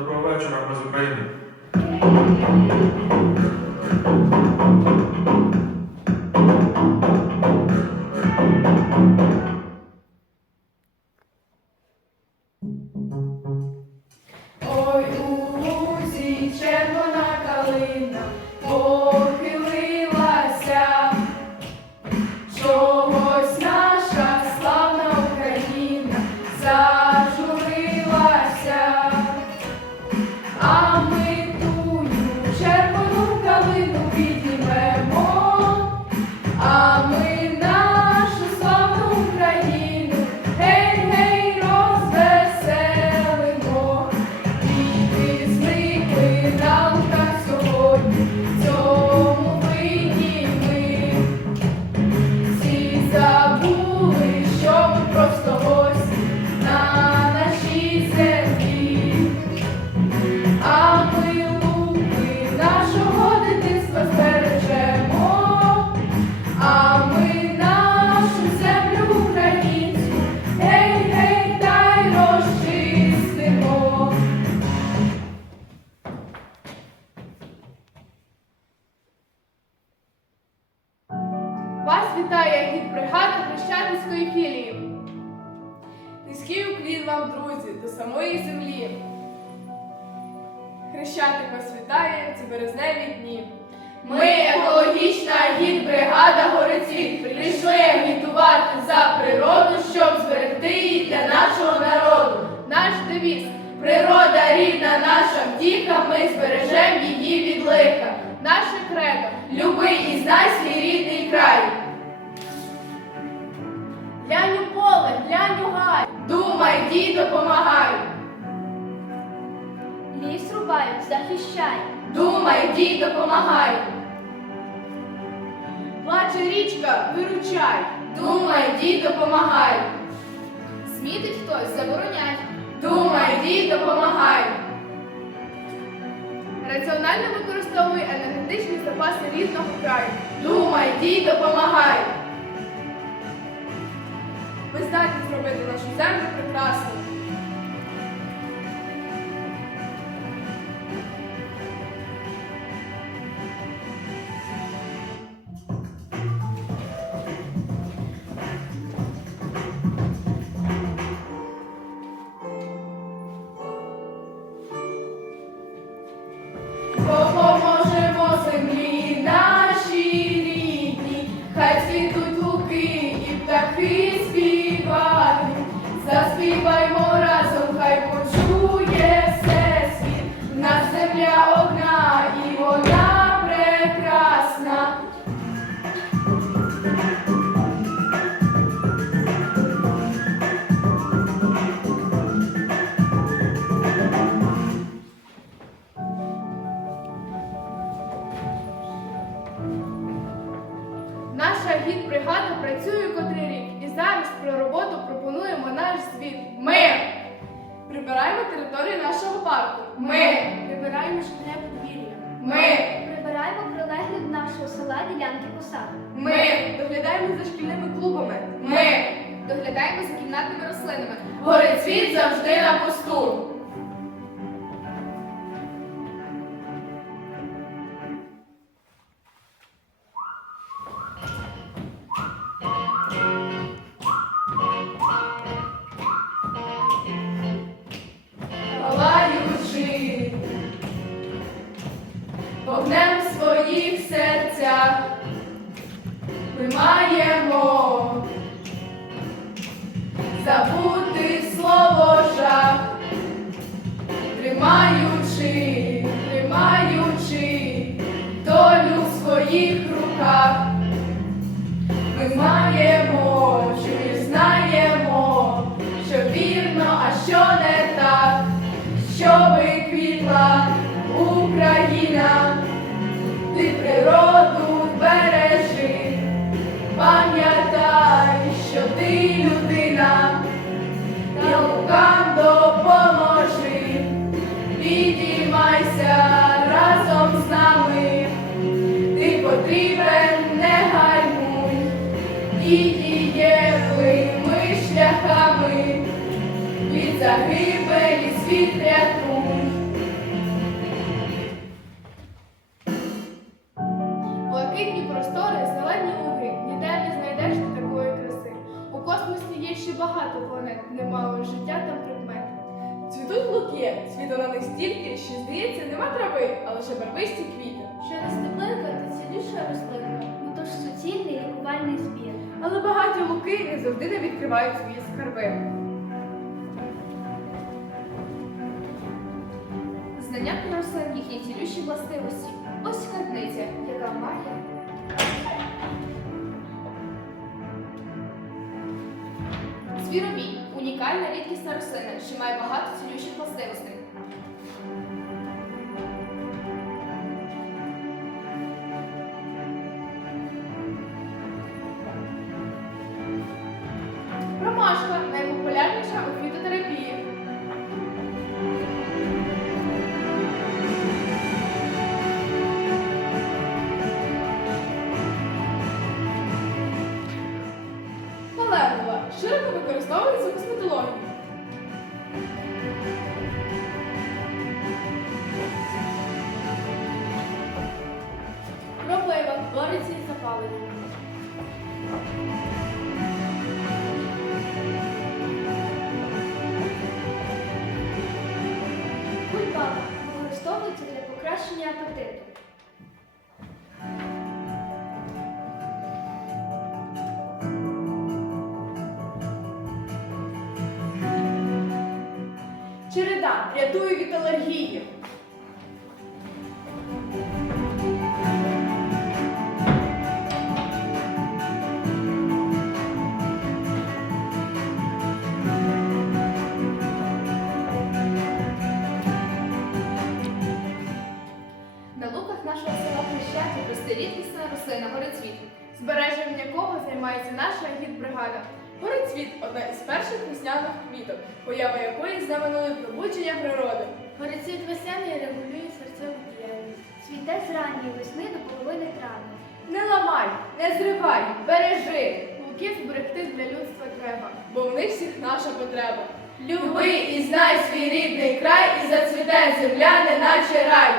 Доброго вечора, ми з України. Ой, Вітає гідбригада Хрещатицької філії. Низький уклін вам, друзі, до самої землі. Хрещатик вас вітає в ці березневі дні. Ми, екологічна гідбригада Горецвіт, прийшли агітувати за природу, щоб зберегти її для нашого народу. Наш девіз природа рідна, наша втіха, ми збережемо її від лиха. Наше кредо люби і знай свій рідний край. Глянь у поле, глянь у гай, думай, дій, допомагай. Ліс рубають, захищай. Думай, дій, допомагай. Плаче річка, виручай. Думай, дій, допомагай. Смітить хтось, забороняй. Думай, дій, допомагай. Раціонально використовуй енергетичні запаси рідного краю. Думай, дій, допомагай. Ми здатні зробити нашу землю прекрасною. Наша гідбригада працює котрий рік і зараз про роботу пропонуємо наш звіт. Ми прибираємо територію нашого парку. Ми прибираємо шкільне подвір'я. Ми Прибираємо прилеглі до нашого села ділянки посад. Ми доглядаємо за шкільними клубами. Ми доглядаємо за кімнатними рослинами. Горецвіт завжди на посту. Ми маємо невидимими шляхами від загибелі світ рятуй. Блакитні простори, зелені луги, ніде не знайдеш ти такої краси. У космосі є ще багато планет, немало життя там предмет. Цвітуть луки, світу на них стільки, що здається, нема трави, а лише барвисті квіти. Що не стеблинка, та ціліша рослинка, ну тож ж суцільний лікувальний збір. Але багаті луки не завжди не відкривають свої скарби. Знання рослин їхні цілющі властивості. Ось скарбниця, яка має. Звіробій унікальна рідкісна рослина, що має багато цілющих властивостей. Найпопулярніша у фітотерапії. Календула широко використовується в косметології. Кропива бореться із запаленням. Покращення апетиту. Череда рятує від алергії. Займається наша гідбригада. Горецвіт одна із перших весняних квіток, поява якої знаменує пробудження природи. Горецвіт весняний регулює серцеву діяльність. Цвіте з ранньої весни до половини травня. Не ламай, не зривай, бережи. Луки зберегти для людства треба, бо в них всіх наша потреба. Люби і знай свій рідний край, і зацвіте земля, неначе рай.